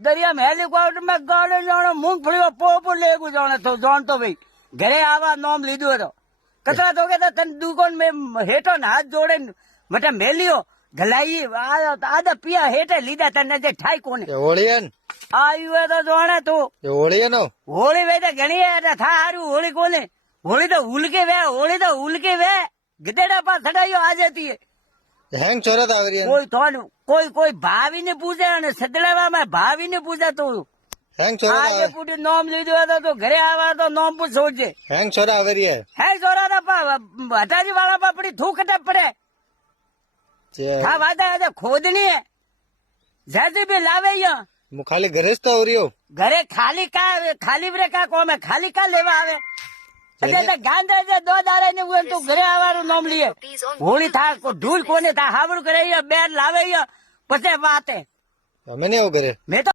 દરિયા में हेलीकॉप्टर में गाड़े जाने मूंगफली पोपो लेगु जाने तो जान तो भाई घरे आवा नाम लीधो तो कचरा तो के तन दुकान में हेठो न हाथ जोड़े मटे मेलियो गलाई आयो तो आधा पिया हेठे लीधा तने जे ठाई कोने હોળીયન आयु तो जाने तो હોળીયનો होली वे तो घणी है था हारू होली कोने होली तो उल के वे गदेड़ा पर सड़ायो आ जाती है હેંગ ચોરત આવરિયન कोई थोड़ कोई भाभी ने पूछे અને સદડાવા में भाभी ने पूछा तो હેંગ ચોરત आगे पूरी नाम लीधो હતો तो घरे आवा तो नाम पूछो जे હેંગ ચોરા આવરિયે है जोरा ना पा हटारी वाला पापड़ी थूक टप पड़े था वादा है खोदनी है जैसे भी लावे या હું ખાલી ઘરે જ તો આવરિયો घरे खाली ब्रे का कोम है खाली का लेवा आवे अरे तो गांधे जे दो दारे ने वो तू घरे आवारू नाम लिए होली था को धूल कोने था हावड़ करे या बैर लावे या पछे बात है અમે નહીં આવું ઘરે मैं तो